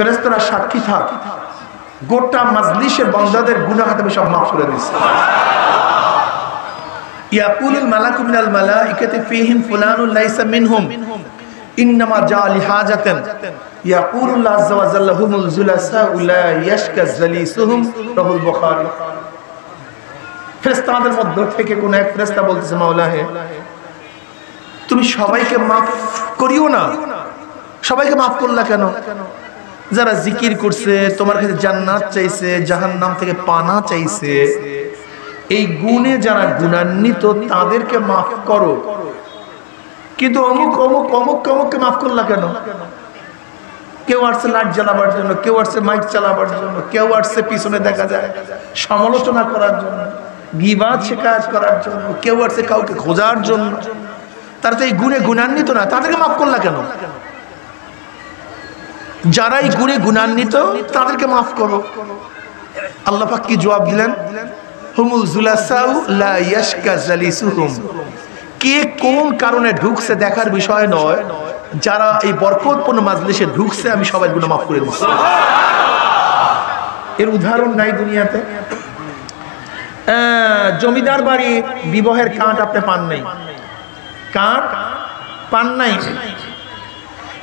ফেরেশতারা সাক্ষী থাক, গোটা মাজলিসের বান্দাদের গুনাহ আমি সব মাফ করে দিয়েছি। ইয়াকুলুল মালাকু মিনাল মালাইকাতি ফীহিম ফুলানুন লাইসা মিনহুম ইন্নামা জা লিহাজাতান ইয়াকুলুল্লাহু আযজা ওয়া জাল্লা হুমুল জুলাসা লা ইয়াশকা জালিসুহুম রাহুল বুখারী। ফেরেশতাদের মধ্যে থেকে কোন এক ফেরেশতা বলতেছে, মাওলা হে, তুমি সবাইকে মাফ করিও না। সবাইকে মাফ করলা কেন? যারা জিকির করছে, তোমার কাছে জান্নাত চাইছে, জাহান্নাম থেকে পানা চাইছে, এই গুণে যারা গুণান্বিত তাদেরকে মাফ করো, কিন্তু অমুক অমুক অমুক অমুককে মাফ করলা কেন? কেউ আসছে লাইট জ্বালাবার জন্য, কেউ আসছে মাইক চালাবার জন্য, কেউ আসছে পিছনে দেখা যায় সমালোচনা করার জন্য, গীবাত শিকায়ত করার জন্য, কেউ আসছে কাউকে খোঁজার জন্য। তারা তো এই গুণে গুণান্বিত না, তাদেরকে মাফ করলা কেন? যারা এই গুণে গুণান্বিত তাদেরকে মাফ করো। আল্লাহ পাক কি জবাব দিলেন? হুমুল জুলাসাউ লা ইয়াশকা জালিসুহুম। কে কোন কারণে ঢুকছে দেখার বিষয় নয়, যারা এই বরকতপূর্ণ মাজলিসে ঢুকছে আমি সবাই গুনাহ মাফ করে দিচ্ছি। এর উদাহরণ নাই দুনিয়াতে। জমিদার বাড়ি বিবাহের কার্ড আপনি পান নাই, কার্ড পান নাই,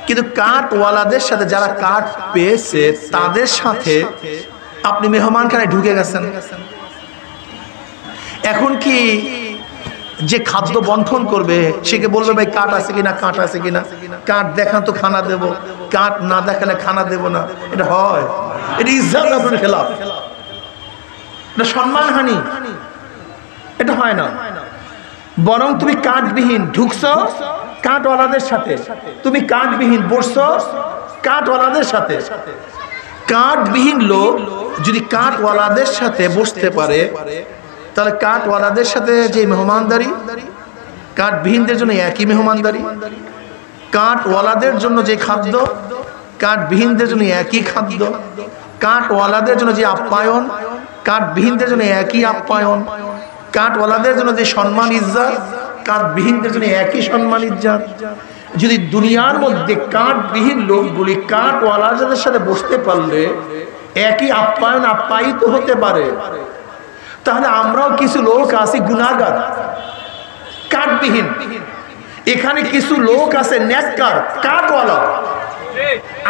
কিন্তু কার্ডওয়ালাদের সাথে যারা কার্ড পেয়েছে তাদের সাথে আপনি মেহমানখানায় ঢুকে গেছেন। এখন কি যে খাদ্য বন্টন করবে সেকে বলবে ভাই কার্ড আছে কিনা, কার্ড আছে কিনা, কার্ড দেখান তো খানা দেব, কার্ড না দেখালে খানা দেব না? এটা হয়? এটা ইজ্জত আপনার খেলাফ, এটা সম্মানহানি, এটা হয় না। বরং তুমি কার্ডবিহীন ঢুকছো কার্ডওয়ালাদের সাথে, তুমি কার্ডবিহীন বসছো কার্ডওয়ালাদের সাথে। কার্ডবিহীন লোক যদি কার্ডওয়ালাদের সাথে বসতে পারে, তাহলে কার্ডওয়ালাদের সাথে যে মেহমানদারি, কার্ডবিহীনদের জন্য একই মেহমানদারি। কার্ডওয়ালাদের জন্য যে খাদ্য, কার্ডবিহীনদের জন্য একই খাদ্য। কার্ডওয়ালাদের জন্য যে আপ্যায়ন, কার্ডবিহীনদের জন্য একই আপ্যায়ন। কার্ডওয়ালাদের জন্য যে সম্মান ইজ্জত, কার্ডবিহীনদের জন্য একই সম্মান ইজ্জত। যদি দুনিয়ার মধ্যে কার্ডবিহীন লোকগুলি কার্ডওয়ালাদের সাথে বসতে পারলে একই আপ্যায়ন আপ্যায়িত হতে পারে, তাহলে আমরাও কিছু লোক আছি গুনাহগার, কার্ডবিহীন। এখানে কিছু লোক আছে নেককার, কার্ডওয়ালা।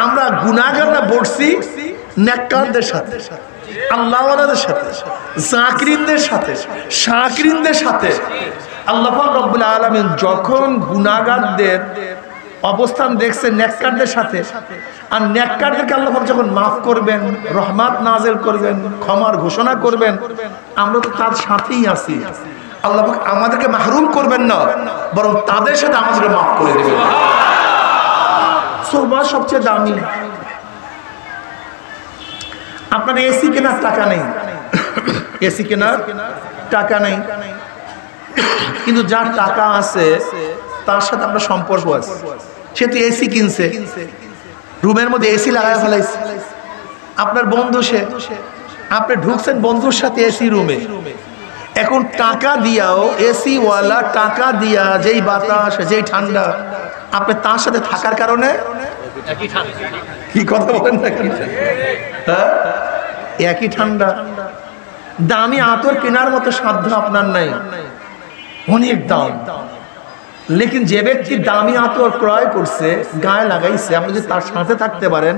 আমরা গুনাহগাররা বসছি নেককারদের সাথে, আল্লাহওয়ালাদের সাথে, জাকিরিনদের সাথে, শাকিরিনদের সাথে। আল্লাহ পাক রব্বুল আলামিন যখন গুনাহগারদের অবস্থান দেখছেন নেককারদের সাথে, আর নেককারদেরকে আল্লাহ পাক যখন মাফ করবেন, রহমত নাযিল করবেন, ক্ষমার ঘোষণা করবেন, আমরা তো তার সাথেই আছি। আল্লাহ পাক আমাদেরকে মাহরুম করবেন না, বরং তাদের সাথে আমাদেরকে মাফ করে দেবেন। সোহবত সবচেয়ে দামি। আপনার এসি কেনার টাকা নেই, এসি কেনার টাকা নেই, কিন্তু যার টাকা আছে তার সাথে আপনার সম্পর্ক আছে। সে তো এসি কিনছে, রুমের মধ্যে এসি লাগায় ফেলাইছে। আপনার বন্ধু সে, আপনি ঢুকছেন বন্ধুর সাথে এসি রুমে। এখন টাকা দিয়াও এসি ওয়ালা টাকা দিয়া যেই বাতাস, যেই ঠান্ডা, আপনি তার সাথে থাকার কারণে কি কথা বলেন না, হ্যাঁ একই ঠান্ডা। দামি আতর কেনার মতো সাধ্য আপনার নাই, অনেক দাম। লেকিন যে ব্যক্তি দামি আতর ক্রয় করছে, গায়ে লাগাইছে, আপনি যদি তার সাথে থাকতে পারেন,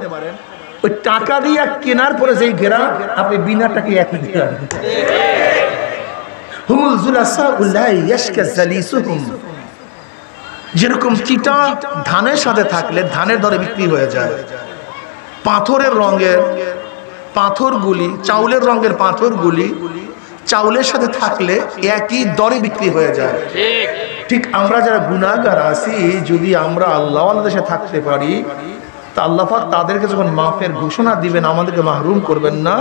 ওই টাকা দিয়ে কেনার পরে যেই ঘেরা, আপনি বিনা টাকা একই ঘেরা। হুমুল জুলাসা লা ইয়াশকা জালিসুহুম। যেরকম চিটা ধানের সাথে থাকলে ধানের দরে বিক্রি হয়ে যায়, পাথরের রঙের পাথরগুলি, চাউলের রঙের পাথরগুলি চাউলের সাথে থাকলে একই দরে বিক্রি হয়ে যায়। ঠিক আমরা যারা গুনাহগার আছি, যদি আমরা আল্লাহওয়ালাদের সাথে থাকতে পারি, তা আল্লাহ পাক তাদেরকে যখন মাফের ঘোষণা দিবেন, আমাদেরকে মাহরুম করবেন না।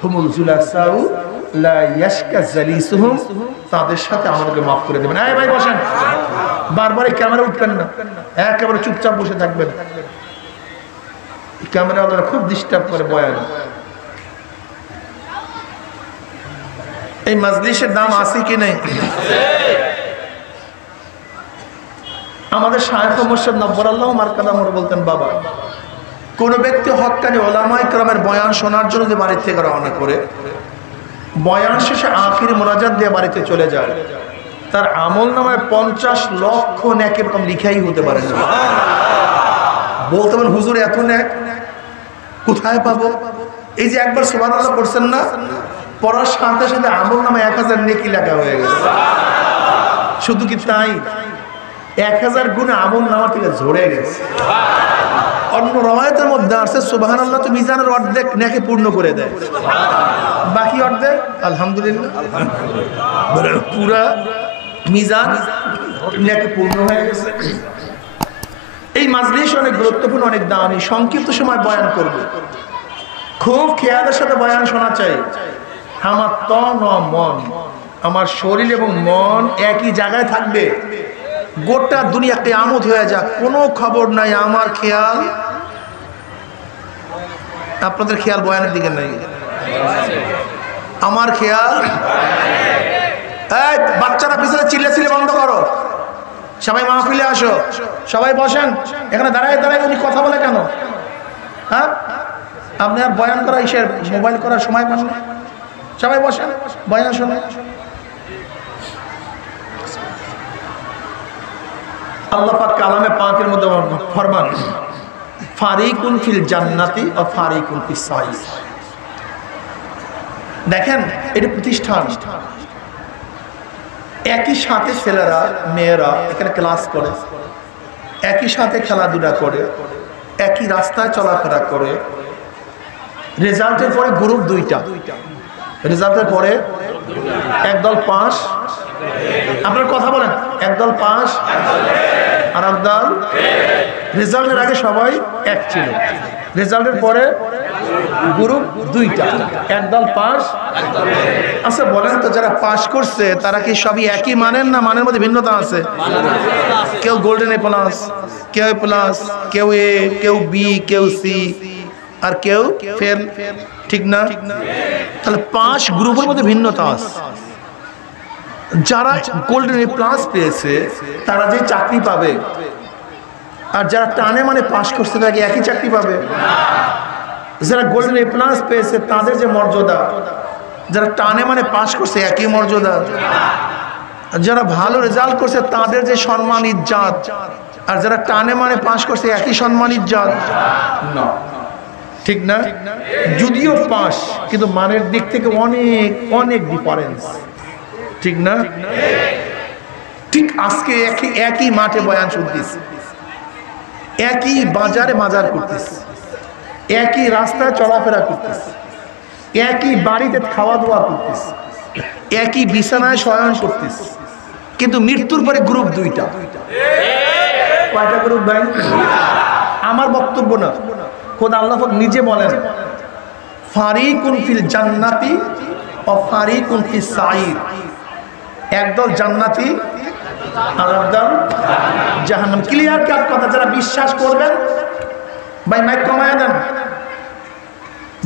হুমুল জুলাসাউ লা ইয়াশকা জালিসুহুম, তাদের সাথে আমাদেরকে মাফ করে দেবেন। এই ভাই বসেন, বারবার এই ক্যামেরা উঠবেন না, একেবারে চুপচাপ বসে থাকবেন। ক্যামেরা ওরা খুব ডিস্টার্ব করে বয়ান। এই মাজলিসের দাম আছে কি নেই? আমাদের শায়খ মুর্শিদ নব্বর আল্লাহ মারকাদামর বলতেন, বাবা কোন ব্যক্তি হক্কানি ওলামায়ে কেরামের বয়ান শোনার জন্য যে বাড়ি থেকে রওনা করে বয়ান শেষে আখির মোনাজাত দিয়ে বাড়িতে চলে যায়, তার আমল নামায় 50 লক্ষ নেক এরকম লিখাই হতে পারে না। বলতে পারেন হুজুর এত নেক কোথায় পাবো? এই যে একবার সুবহানাল্লাহ পড়ছেন না, পড়ার সাথে সাথে আমল নামায় 1000 নেকি লেখা হয়ে গেছে। শুধু কি তাই, 1000 গুণে আমল নামা থেকে ঝরে গেছে। অন্য রওয়ায়াতের মধ্যে আছে সুবহানাল্লাহ তো মিজানের অর্ধেক নেকি পূর্ণ করে দেয়, বাকি অর্ধেক আলহামদুলিল্লাহ পুরা মিজান নেকি পূর্ণ হয়ে গেছে। এই মাজলিস অনেক গুরুত্বপূর্ণ, অনেক দামি। সংক্ষিপ্ত সময় বয়ান করব, খুব খেয়ালের সাথে বয়ান শোনা চাই। আমার তন ও মন, আমার শরীর এবং মন একই জায়গায় থাকবে, গোটা দুনিয়া কিয়ামত হয়ে যাক, কোনো খবর নাই। আমার খেয়াল, আপনাদের খেয়াল বয়ানের দিকে নাই, আমার খেয়াল। এই বাচ্চারা পিছনে চিল্লাচিল্লি বন্ধ করো, সবাই মাহফিলে আসো, সবাই বসেন। এখানে দাঁড়ায় দাঁড়ায় উনি কথা বলে কেন? হ্যাঁ, আপনি আর বয়ান করা ইসের মোবাইল করার সময় পান না। সবাই বসেন, বয়ান শোনেন। আল্লাহ পাক কালামে পাকের মধ্যে ফরমান, ফারিকুন ফিল জান্নাতি ও ফারিকুন ফিস সাইর। দেখেন এটা প্রতিষ্ঠান, একই সাথে ছেলেরা মেয়েরা এখানে ক্লাস করে, একই সাথে খেলাধুলা করে, একই রাস্তায় চলাফেরা করে। রেজাল্টের পরে গ্রুপ দুইটা, রেজাল্টের পরে একদল পাস, আপনার কথা বলেন, একদল পাস আর একদল। রেজাল্টের আগে সবাই এক ছিল, রেজাল্টের পরে গ্রুপ দুইটা, একদল পাস। আচ্ছা বলেন তো, যারা পাস করছে তারা কি সবই একই মানেন না মানের মধ্যে ভিন্নতা আছে? কেউ গোল্ডেন এ প্লাস, কেউ এ প্লাস, কেউ এ, কেউ বি, কেউ সি, আর কেউ ফেল, ঠিক না? তাহলে 5 গ্রুপের মধ্যে ভিন্নতা আছে। যারা গোল্ডেন এ প্লাস পেয়েছে তারা যে চাকরি পাবে, আর যারা টানে মানে পাস করছে তারা কি একই চাকরি পাবে? যারা গোল্ডেন এ প্লাস পেয়েছে তাদের যে মর্যাদা, যারা টানে মানে পাস করছে একই মর্যাদা। যারা ভালো রেজাল্ট করছে তাদের যে সম্মান ইজ্জত, আর যারা টানে মানে পাস করছে একই সম্মান ইজ্জত না, ঠিক না? যদিও পাস, কিন্তু মানের দিক থেকে অনেক অনেক ডিফারেন্স, ঠিক না? ঠিক আজকে একই মাঠে বয়ান শুনতেছি, একই বাজারে বাজার করতেছি, একই রাস্তায় চলাফেরা করতেছি, একই বাড়িতে খাওয়া দাওয়া করতেছি, একই বিছানায় শয়ন করতেছি, কিন্তু মৃত্যুর পরে গ্রুপ দুইটা। কয়টা গ্রুপ ভাই? আমার বক্তব্য না, খোদা আল্লাহ পাক নিজে বলেন, ফারিকুন ফিল জান্নাতি ও ফারিকুন ফিস সাইর। একদল জান্নাতি আর একদল জাহান্নাম। ক্লিয়ার কাট কথা। যারা বিশ্বাস করবেন ভাই মাইক কমায় দেন,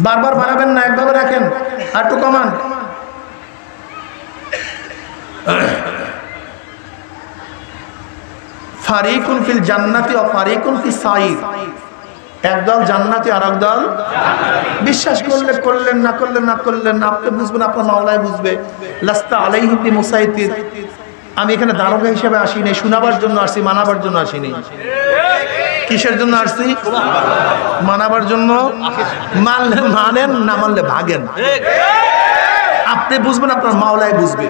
বারবার বাড়াবেন না, একভাবে রাখেন, আর একটু কমান। ফারিকুন ফিল জান্নাতি ও ফারিকুন ফিস সাইর। একদল জান্নাতি আর একদল। বিশ্বাস করলে করলেন, না করলেন না করলেন, আপনি বুঝবেন, আপনার মাওলাই বুঝবে। লাস্তা আলাইহিম বিমুসাইতির। আমি এখানে দারোগা হিসেবে আসিনি, শোনাবার জন্য আসছি, মানাবার জন্য আসিনি। কিসের জন্য আসছি? মানাবার জন্য। মানলে মানেন, না মানলে ভাগেন। আপনি বুঝবেন, আপনার মাওলাই বুঝবে।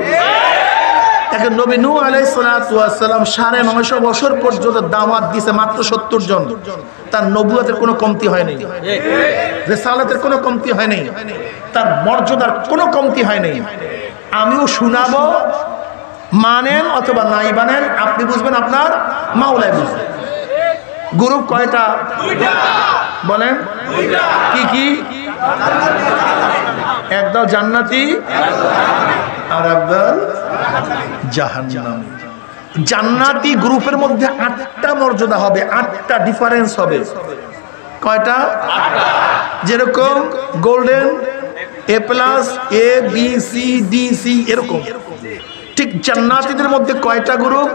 এখন নবী নূহ আলাইহিস সালাতু ওয়াস সালাম 950 বছর পর্যন্ত দাওয়াত দিয়েছে, মাত্র 70 জন। তার নবুয়তের কোনো কমতি হয় নাই, রিসালাতের কোনো কমতি হয় নাই, তার মর্যাদার কোনো কমতি হয় নাই। আমিও শোনাবো, মানেন অথবা নাই মানেন, আপনি বুঝবেন, আপনার মাওলাই বুঝবে। গ্রুপ কয়টা? বলেন কি কি? একদল জান্নাতি আর একদল জাহান্নামী। জান্নাতি গ্রুপের মধ্যে 8টা মর্যাদা হবে, 8টা ডিফারেন্স হবে। কয়টা? যেরকম golden A plus, A B C D C, এরকম। ঠিক জান্নাতীদের মধ্যে কয়টা গ্রুপ?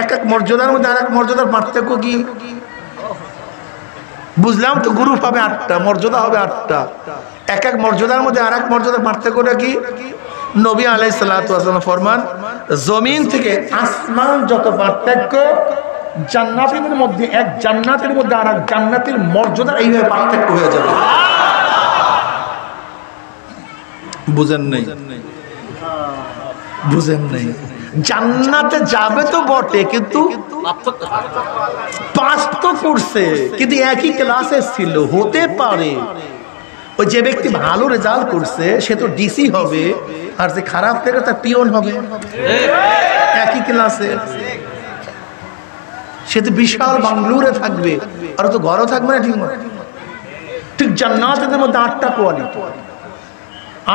এক এক মর্যাদার মধ্যে আর এক মর্যাদার পার্থক্য কি? বুঝলাম তো, গ্রুপ হবে 8টা, মর্যাদা হবে 8টা। এক এক মর্যাদার মধ্যে আর এক মর্যাদার পার্থক্যটা কি? নবী আলাইহিস সালাতু ওয়াস সালাম ফরমান, জমিন থেকে আসমান যত পার্থক্য, জান্নাতের মধ্যে এক জান্নাতের মধ্যে আর এক জান্নাতের মর্যাদা এইভাবে পার্থক্য হয়ে যাবে। বুঝেন নাই? বুঝেন নাই? জান্নাতে যাবে তো বটে, কিন্তু পাস তো করছে, কিন্তু একই ক্লাসে ছিল। হতে পারে ওই যে ব্যক্তি ভালো রেজাল্ট করছে সে তো ডিসি হবে, আর যে খারাপ থেকে তার পিয়ন হবে। একই ক্লাসে সে তো বিশাল বাংলুরে থাকবে, আর তো ঘরও থাকবে না। ঠিক মতো ঠিক জান্নাতের মধ্যে 8টা কোয়ালিটি,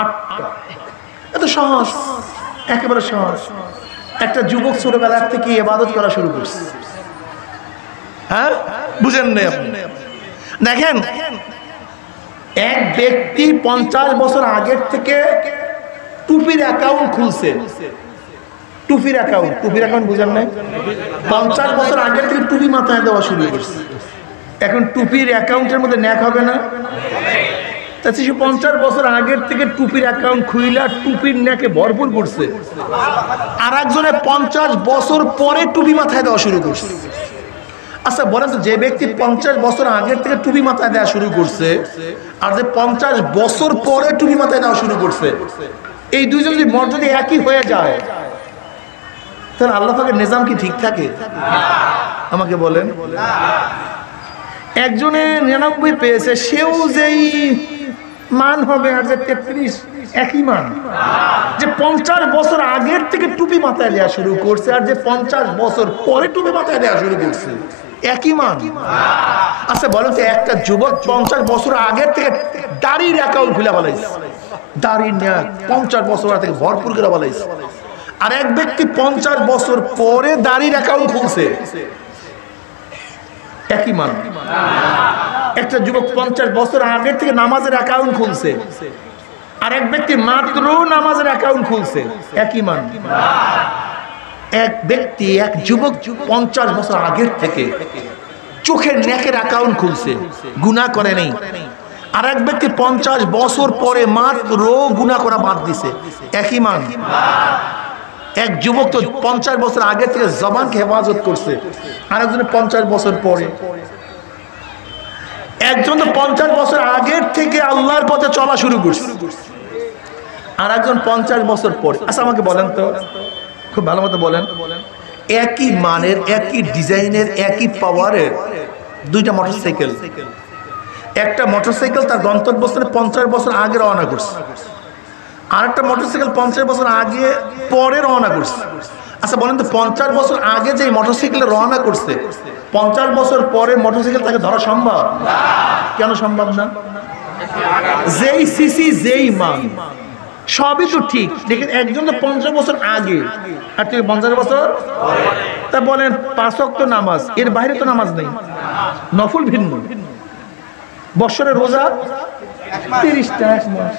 8টা। এত সহজ, একেবারে সহজ। একটা যুবক ছোটবেলার থেকে ইবাদত করা শুরু করছে। হ্যাঁ, বুঝেন না আপনি? দেখেন, এক ব্যক্তি 50 বছর আগের থেকে টুপির অ্যাকাউন্ট খুলছে। টুপির অ্যাকাউন্ট বুঝেন না? 50 বছর আগের থেকে টুপি মাথায় দেওয়া শুরু করছে। এখন টুপির অ্যাকাউন্টের মধ্যে ন্যাক হবে না? তাতে সে 50 বছর আগের থেকে টুপির অ্যাকাউন্ট খুইলা টুপির ন্যাকে ভরপুর করছে। আর একজনে 50 বছর পরে টুপি মাথায় দেওয়া শুরু করছে। আচ্ছা বলেন তো, যে ব্যক্তি 50 বছর আগের থেকে টুপি মাথায় দেওয়া শুরু করছে আর যে 50 বছর পরে টুপি মাথায় দেওয়া শুরু করছে, এই দুইজন যদি মর্যাদা একই হয়ে যায়, তাহলে আল্লাহ পাকের নিজাম কি ঠিক থাকে? আমাকে বলেন। একজনে 99 পেয়েছে, সেও যেই মান হবে, আর যে 33 একই মান। যে 50 বছর আগের থেকে টুপি মাথায় দেওয়া শুরু করছে আর যে 50 বছর পরে টুপি মাথায় দেওয়া শুরু করছে, একই মান। আচ্ছা বলেন তো, একটা যুবক 50 বছর আগের থেকে দাড়ির অ্যাকাউন্ট খুলে বলাইছে, দাড়ির ন্যাক 50 বছর থেকে ভরপুর করে বলাইছে, আর এক ব্যক্তি 50 বছর পরে দাড়ির অ্যাকাউন্ট খুলছে, একই মান। একটা যুবক 50 বছর আগের থেকে নামাজের অ্যাকাউন্ট খুলছে, আর এক ব্যক্তি মাত্র নামাজের অ্যাকাউন্ট খুলছে, একই মান। এক ব্যক্তি, এক যুবক 50 বছর আগের থেকে চোখের নেকের অ্যাকাউন্ট খুলছে, গুনাহ করে নেই। আর এক ব্যক্তি 50 বছর পরে মাত্র গুনাহ করা বাদ দিছে, একই মান। এক যুবক তো 50 বছর আগে থেকে জবানকে হেফাজত করছে, আর একজনে 50 বছর পরে। একজন তো 50 বছর আগের থেকে আল্লাহর পথে চলা শুরু করছে, আর একজন 50 বছর পরে। আচ্ছা আমাকে বলেন তো, খুব ভালো মতো বলেন, একই মানের, একই ডিজাইনের, একই পাওয়ারের দুইটা মোটরসাইকেল। একটা মোটরসাইকেল তার গন্তব্যস্থলে 50 বছর আগে রওনা করছে, আর একটা মোটরসাইকেল 50 বছর আগে পরে রওনা করছে। আচ্ছা বলেন তো, 50 বছর আগে যে মোটরসাইকেলে রওনা করছে, 50 বছর পরে মোটরসাইকেল তাকে ধরা সম্ভব? কেন সম্ভব না? যেই সিসি, যেই মান, সবই তো ঠিক। দেখেন, একজন তো 50 বছর আগে আর তুই 50 বছর। তা বলেন 5 ওয়াক্ত নামাজ, এর বাইরে তো নামাজ নেই, নফল ভিন্ন। বৎসরের রোজা 30টা, এক মাস।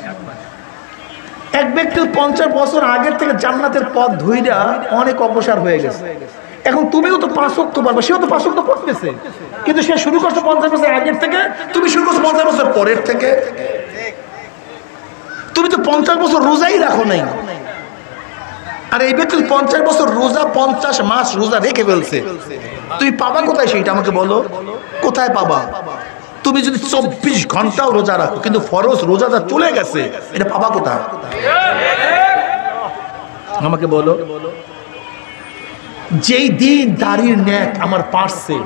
এক ব্যক্তি 50 বছর আগের থেকে জান্নাতের পথ ধইরা অনেক অগ্রসর হয়ে গেছে। এখন তুমিও তো 5 ওয়াক্ত পারবে, সেও তো 5 ওয়াক্ত পড়তেছে, কিন্তু সে শুরু করছে 50 বছর আগের থেকে, তুমি শুরু করছো 50 বছর পরের থেকে। তুমি তো 50 বছর রোজাই রাখো নাই, আর এই ব্যক্তি 50 বছর রোজা, 50 মাস রোজা রেখে ফেলছে। তুমি পাবা কোথায় সেইটা আমাকে বলো, কোথায় পাবা? তুমি যদি 24 ঘন্টাও রোজা রাখো, কিন্তু ফরজ রোজাটা চলে গেছে, এটা পাবা কোথায়? আমাকে বলো। যেই দিন দাড়ির ন্যাক আমার পারছে,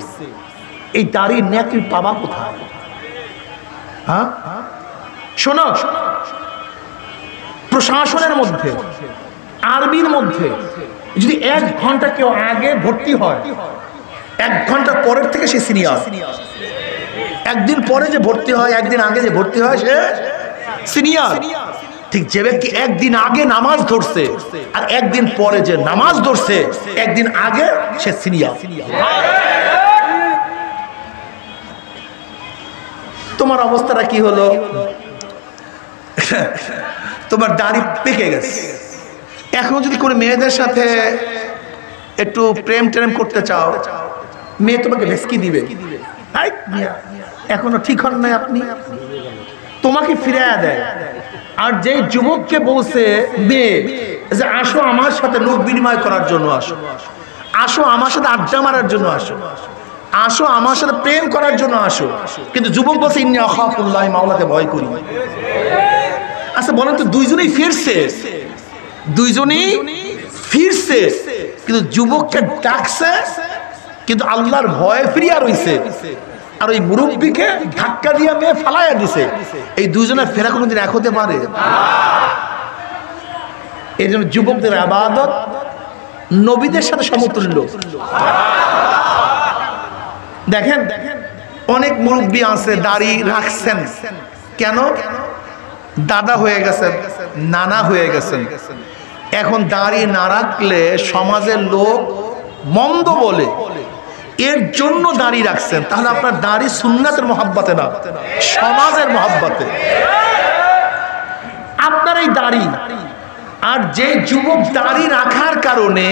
এই দাড়ির ন্যাক তুমি পাবা কোথায়? হ্যাঁ শোনো, প্রশাসনের মধ্যে, আরবির মধ্যে যদি 1 ঘন্টা কেউ আগে ভর্তি হয়, 1 ঘন্টা পরের থেকে সে সিনিয়র। একদিন পরে যে ভর্তি হয়, একদিন আগে যে ভর্তি হয়, সে সিনিয়র। ঠিক যে ব্যক্তি একদিন আগে নামাজ ধরছে আর একদিন পরে যে নামাজ ধরছে, একদিন আগে সে সিনিয়র। তোমার অবস্থাটা কি হলো? তোমার দাড়ি পেকে গেছে। এখন যদি কোনো মেয়েদের সাথে একটু প্রেম টেম করতে চাও, মেয়ে তোমাকে ভেসকি দিবে, এখনো ঠিক হন নাই আপনি, তোমাকে ফিরাইয়া দেয়। আর যে যুবককে বলছে মেয়ে যে আসো আমার সাথে নোট বিনিময় করার জন্য, আসো আসো আমার সাথে আড্ডা মারার জন্য, আসো আসো আমার সাথে প্রেম করার জন্য আসো, কিন্তু যুবক বলছে ইন্নী আখাফুল্লাহ, মাওলাকে ভয় করি। আচ্ছা বলেন তো, দুইজনেই ফিরছে, দুইজনেই ফিরছে, কিন্তু যুবককে ডাকছে কিন্তু আল্লাহর ভয়ে ফিরিয়া রইছে, আর ওই মুরব্বীকে ধাক্কা দিয়ে মেয়ে ফালাইয়া দিছে। এই দুইজনের ফেরা কোনোদিন এক হতে পারে? এই জন্য যুবকদের ইবাদত নবীদের সাথে সমতুল্য। দেখেন অনেক মুরব্বী আছে দাড়ি রাখছেন, কেন? দাদা হয়ে গেছেন, নানা হয়ে গেছেন, এখন দাড়ি না রাখলে সমাজের লোক মন্দ বলে, এর জন্য দাড়ি রাখছেন। তাহলে আপনার দাড়ি সুন্নাতের মহাব্বতে না, সমাজের মহাব্বতে আপনার এই দাড়ি। আর যে যুবক দাড়ি রাখার কারণে,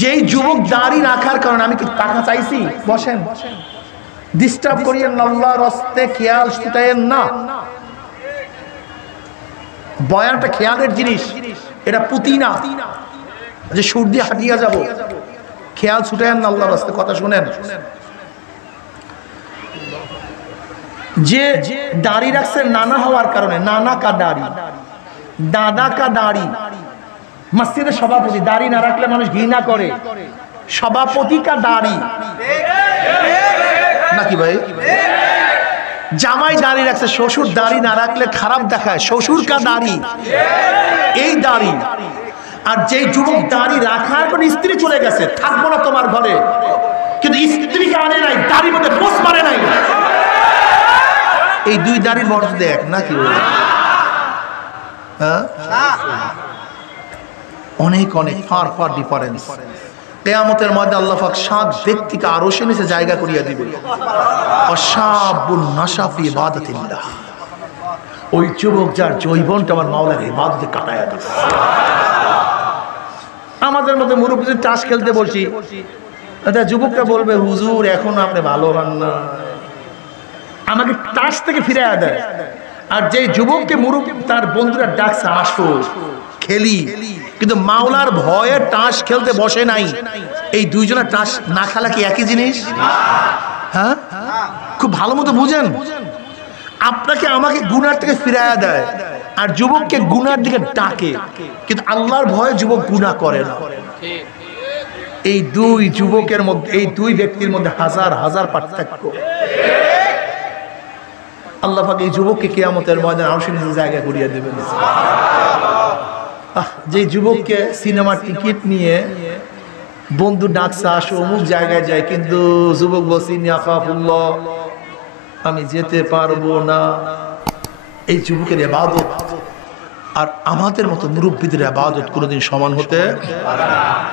যেই যুবক দাড়ি রাখার কারণে, আমি কি টাকা চাইছি? বসেন, ডিস্টার্ব করিয়েন না, আল্লাহর রাস্তে খেয়াল ছুটায়েন না। বয়ানটা খেয়ালের জিনিস, এটা পুঁতি না যে সুর দিয়ে হাঁটিয়া যাব। খেয়াল ছুটায়েন না আল্লাহর রাস্তে, কথা শুনেন। যে দাড়ি রাখছে নানা হওয়ার কারণে, নানা কা দাড়ি, দাদা কা দাড়ি, মসজিদের সভাপতি দাড়ি না রাখলে মানুষ ঘৃণা করে, সভাপতি কা দাড়ি নাকি ভাই? জামাই দাড়ি রাখছে, শ্বশুর দাড়ি না রাখলে খারাপ দেখায়, শ্বশুর কা দাড়ি, এই দাড়ি। আর যে যুবক দাড়ি রাখার পর স্ত্রী চলে গেছে, থাকবো না তোমার ঘরে, কিন্তু স্ত্রীকে আনে নাই, দাড়ির মধ্যে পোষ মারে নাই, এই দুই দাড়ির মর্যাদা এক নাকি? অনেক অনেক ফার ফার ডিফারেন্স। কিয়ামতের মধ্যে আল্লাহ পাক 7 ব্যক্তিকে আরশে নিচে জায়গা করিয়া দিবে। আশাবুন নাশাফি ইবাদাতিল্লাহ, ওই যুবক যার যৌবনটা আমার মাওলার ইবাদতে কাটায়া দিয়েছে। আমাদের মধ্যে মুরব্বিদের তাস খেলতে বলছি, এটা যুবকটা বলবে হুজুর এখন আপনি ভালো হন না, আমাকে তাস থেকে ফিরাইয়া দেয়। আর যে যুবককে মুরব্বি তার বন্ধুরা ডাকছে আসো খেলি, কিন্তু মাওলার ভয়ে তাস খেলতে বসে নাই, এই দুইজনের তাস না খেলা কি একই জিনিস? হ্যাঁ, খুব ভালো মতো বুঝেন। আপনাকে আমাকে গুনার থেকে ফিরাইয়া দেয়, আর যুবককে গুনার দিকে ডাকে, কিন্তু আল্লাহর ভয়ে যুবক গুনাহ করে না। এই দুই যুবকের মধ্যে, এই দুই ব্যক্তির মধ্যে হাজার হাজার পার্থক্য। আল্লাহ পাক এই যুবককে কিয়ামতের ময়দানে আরশের নিচে জায়গা করিয়ে দেবেন। যে যুবককে সিনেমার টিকিট নিয়ে বন্ধু ডাকছে আসো অমুক জায়গায় যায়, কিন্তু যুবক বলছি আখাফুল্লাহ, আমি যেতে পারবো না, এই যুবকের ইবাদত আর আমাদের মতো মুরব্বিদের ইবাদত কোনোদিন সমান হতে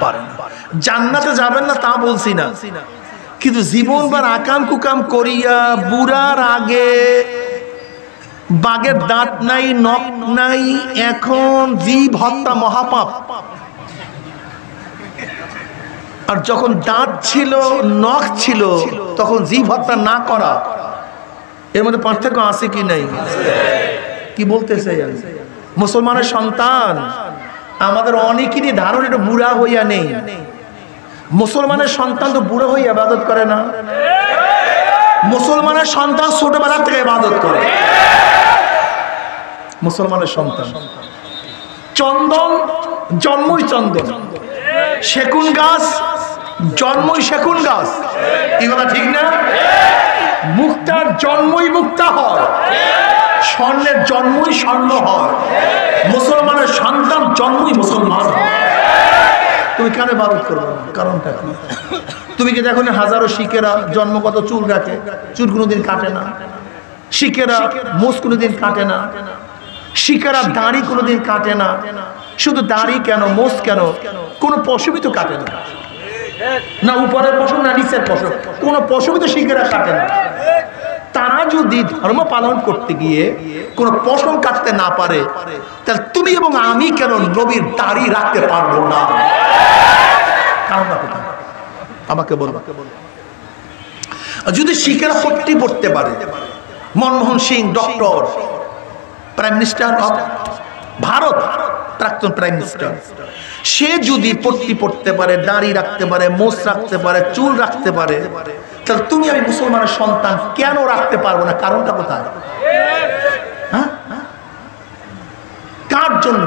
পারে না। জান্নাতে যাবেন না তা বলছি না, কিন্তু জীবনভর আকাম কুকাম করিয়া বুড়ার আগে বাঘের দাঁত নাই, নখ নাই, এখন জীব হত্যা মহাপাপ। আর যখন দাঁত ছিল, নখ ছিল, তখন জীব হত্যা না করা, এর মধ্যে পার্থক্য আছে কি নাই? কি বলতেছে মুসলমানের সন্তান? আমাদের অনেকেরই ধারণা এটা বুড়া হইয়া নেই। মুসলমানের সন্তান তো বুড়ো হইয়া ইবাদত করে না, মুসলমানের সন্তান ছোটবেলা থেকে ইবাদত করে। মুসলমানের সন্তান চন্দন জন্মই চন্দন, সেকুন গাছ জন্মই সেকুন গাছ, এই কথা ঠিক না? মুক্তার জন্মই মুক্তা হয়, স্বর্ণের জন্মই স্বর্ণ হয়, মুসলমানের সন্তান জন্মই মুসলমান হয়। তুমি কেন ইবাদত করবে না? কারণটা কি? তুমি কি দেখো না হাজারো শিখেরা জন্মগত চুল রাখে, চুল কোনোদিন কাটে না, শিখেরা মোষ কোনোদিন কাটে না, শিখেরা দাড়ি কোনোদিন কাটে না। শুধু দাড়ি কেন, মোষ কেন, কোনো পশমই তো কাটে না, না উপরের পশম না নিচের পশম, কোনো পশমই তো শিখেরা কাটে না। তারা যদি ধর্ম পালন করতে গিয়ে কোনো পশম কাটতে না পারে, তাহলে তুমি এবং আমি কেন নবীর দাড়ি রাখতে পারবো না? কারণটা কোথায় আমাকে বলবো? যদি শিখেরা 40 পড়তে পারে, Manmohan Singh doctor, prime minister of Bharat, প্রাক্তন প্রাইম মিনিস্টার, সে যদি পড়তে পারে, দাড়ি রাখতে পারে, মোছ রাখতে পারে, চুল রাখতে পারে, তাহলে তুমি আমি মুসলমানের সন্তান কেন রাখতে পারবো না? কারণটা কোথায়? হ্যাঁ, কার জন্য,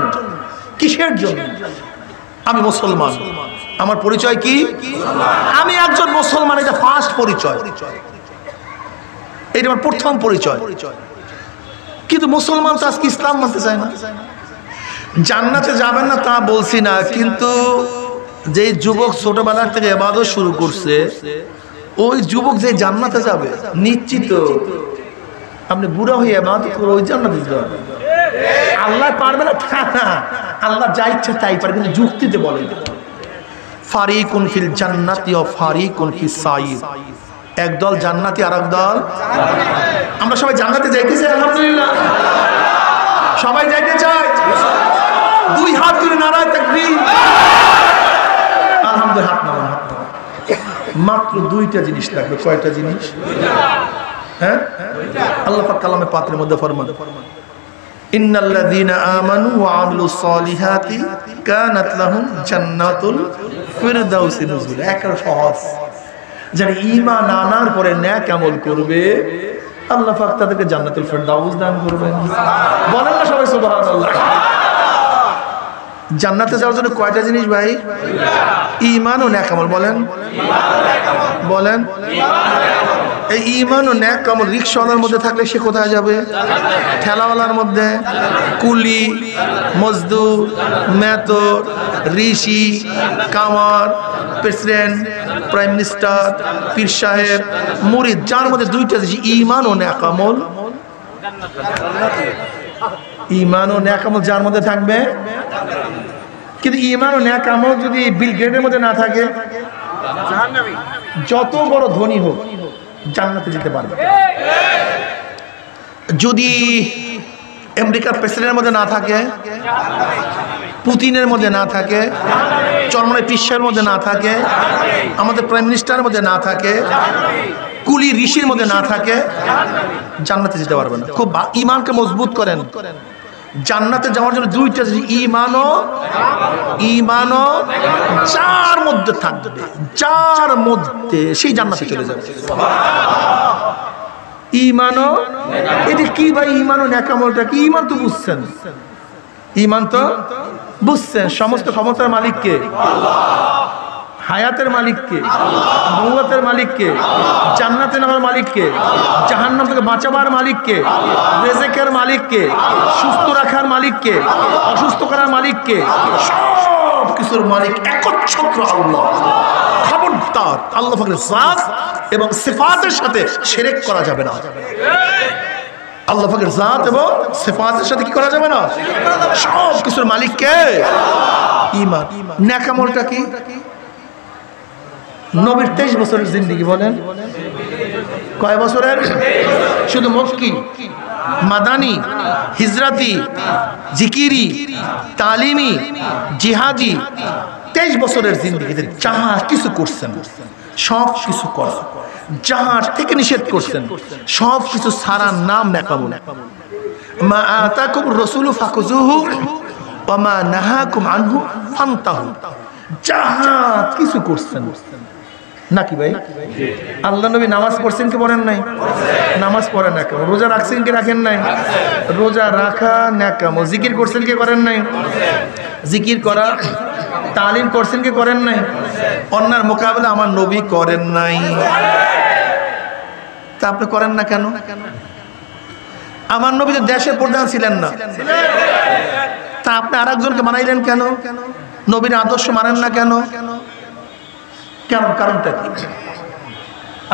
কিসের জন্য? আমি মুসলমান, আমার পরিচয় কি? আমি একজন মুসলমান, এটা ফার্স্ট পরিচয়, এটা আমার প্রথম পরিচয়। কিন্তু মুসলমান তো আজকে ইসলাম মানতে চায় না। জান্নাতে যাবেন না তা বলছি না, কিন্তু যে যুবক ছোটবেলা থেকে ইবাদত শুরু করছে, ওই যুবক যে জান্নাতে যাবে নিশ্চিত। আপনি বুড়া হয়ে ইবাদত করে ওই জান্নাতে যাবেন, আল্লাহ পারবে না না, আল্লাহ যা ইচ্ছা তাই পারে, কিন্তু যুক্তিতে বলে ফারিকুন ফিল জান্নাতি ওয়া ফারিকুন ফিস সাইর, একদল জান্নাতি আর একদল। আমরা সবাই জান্নাতে যাইতেছি আলহামদুলিল্লাহ, সবাই যাইতে চাই, দুই হাত তুলে নারায় তাকবীর, আলহামদুলিল্লাহ। হাত নামান, হাত নামান। মাত্র দুইটা জিনিস লাগবে। কয়টা জিনিস? হ্যাঁ, আল্লাহ পাক কালামে পাকের মধ্যে ফরমান, ইন্নাল্লাযীনা আমানু ওয়া আমিলুস সলিহাতি কানাত লাহুম জান্নাতুল ফিরদাউসি নুজুলা। একেবারে সহজ। যারা ঈমান আনার পরে নেক আমল করবে, আল্লাহ পাক তাদেরকে জান্নাতুল ফিরদাউস দান করবেন। বলেন না সবাই সুবহানাল্লাহ। জান্নাতে যাওয়ার জন্য কয়টা জিনিস ভাই? ঈমান ও নেক আমল। বলেন বলেন। এই ঈমান ও নেক আমল রিকশাওয়ালার মধ্যে থাকলে সে কোথায় যাবে? ঠেলাওয়ালার মধ্যে, কুলি, মজদুর, মেতর, ঋষি, কামার, প্রেসিডেন্ট, প্রাইম মিনিস্টার, পীর সাহেব, মুরিদ, যার মধ্যে দুইটা জিনিস ঈমান ও নেক আমল। ঈমান ও নেক আমল যার মধ্যে থাকবে। কিন্তু ঈমান ও নেক আমল যদি বিল গেটের মধ্যে না থাকে, যত বড় ধনী হোক জান্নাতে যেতে পারবে। যদি আমেরিকার প্রেসিডেন্টের মধ্যে না থাকে, পুতিনের মধ্যে না থাকে, চরমনাই পিসের মধ্যে না থাকে, আমাদের প্রাইম মিনিস্টারের মধ্যে না থাকে, কুলি ঋষির মধ্যে না থাকে, জান্নাতে যেতে পারবে না। খুব ঈমানকে মজবুত করেন। জান্নাতে যাওয়ার জন্য দুইটা ঈমান যার মধ্যে থাকবে, যার মধ্যে সেই জান্নাতে চলে যাবে। ঈমান, এটা কি ভাই? ঈমান ও নেক আমলটা কি? ঈমান তো বুঝছেন, ঈমান তো বুঝছেন। সমস্ত ক্ষমতার মালিক কে? হায়াতের মালিক কে? মওয়াতের মালিক কে? জান্নাতে নেওয়ার মালিক কে? জাহান্নাম থেকে বাঁচাবার মালিক কে? রিজিকের মালিক কে? সুস্থ রাখার মালিক কে? অসুস্থ করার মালিক কে? সব কিছুর মালিক একচ্ছত্র আল্লাহ। খবরদার, আল্লাহ পাকের জাত এবং সিফাতের সাথে শিরক করা যাবে না। আল্লাহ পাকের জাত এবং সিফাতের সাথে কি করা যাবে না? সব কিছুর মালিক কে? ঈমান। নেক আমলটা কি? নবীর 23 বছরের জিন্দেগি। বলেন কয় বছরের? শুধু মক্কি, মাদানি, হিজরাতি, জিকিরি, তালিমি, জিহাদি, 23 বছরের জিন্দেগিতে যাহা কিছু করছেন সব কিছু করা, যাহার থেকে নিষেধ করছেন সব কিছু সারা নাম নেক আমল। মা আতাকুম রাসূলু ফাকুযুহু ওয়া মা নাহাকুম আনহু ফান্তাহু। যাহা কিছু করছেন নাকি ভাই? আল্লাহ নবী নামাজ পড়ছেন কি পড়েন নাই? নামাজ পড়েন না কেন? রোজা রাখছেন কি রাখেন নাই? রোজা রাখা নেক আমল। জিকির করছেন কি করেন নাই? জিকির করা। তালিম করছেন কি করেন নাই? অন্যার মোকাবেলা আমার নবী করেন নাই, তা আপনি করেন না কেন? আমার নবী তো দেশের প্রধান ছিলেন না, তা আপনি আরেকজনকে মানাইলেন কেন? নবীর আদর্শ মানেন না কেন? কেন? কারণটা কি?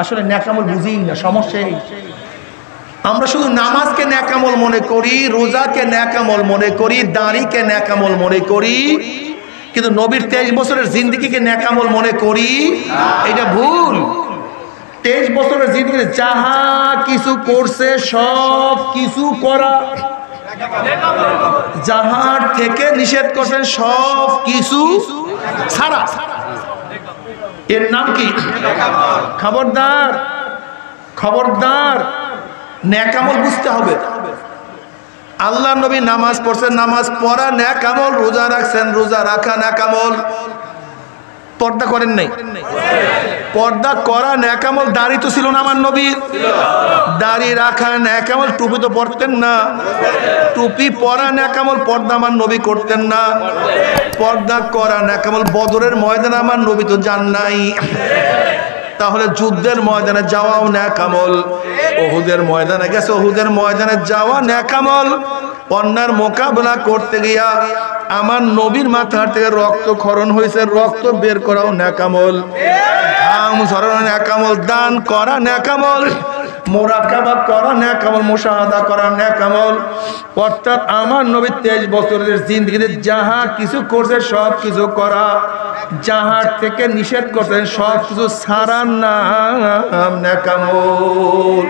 আসলে নেক আমল বুঝি না, সমস্যা এই। আমরা শুধু নামাজকে নেক আমল মনে করি, রোজাকে নেক আমল মনে করি, দাড়িকে নেক আমল মনে করি, কিন্তু নবীর 23 বছরের জিন্দেগিকে নেক আমল মনে করি, এটা ভুল। 23 বছরের জিন্দেগিতে যাহা কিছু করছে সব কিছু করা, যাহার থেকে নিষেধ করছেন সব কিছু ছাড়া, এর নাম কি? খবরদার, খবরদার, নেক আমল বুঝতে হবে। আল্লাহ নবী নামাজ পড়ছেন, নামাজ পড়া নেক আমল, রোজা রাখছেন, রোজা রাখা নেক আমল। পর্দা করেন নাই, পর্দা করা নেক আমল। দাড়ি তো ছিল না আমার নবীর, দাড়ি রাখা নেক আমল। টুপি তো পরতেন না, টুপি পরা নেক আমল। পর্দা আমার নবী করতেন না, পর্দা করা নেক আমল। বদরের ময়দানে আমার নবী তো যান নাই, তাহলে যুদ্ধের ময়দানে যাওয়াও নেক আমল। ওহুদের ময়দানে গেছে, ওহুদের ময়দানে যাওয়া নেক আমল। অন্যার মোকাবেলা করতে গিয়া আমার নবীর মাথার থেকে রক্ত ক্ষরণ হয়েছে, রক্ত বের করাও নেক আমল। ঘাম ঝরানো নেক আমল, দান করা নেক আমল, মুরাকাবা করা নেক আমল, মুশাহাদা করা নেক আমল। অর্থাৎ আমার নবী 23 বছরের জিন্দেগিতে যাহা কিছু করছে সব কিছু করা, যাহার থেকে নিষেধ করছেন সব কিছু ছাড়ার নাম নেক আমল।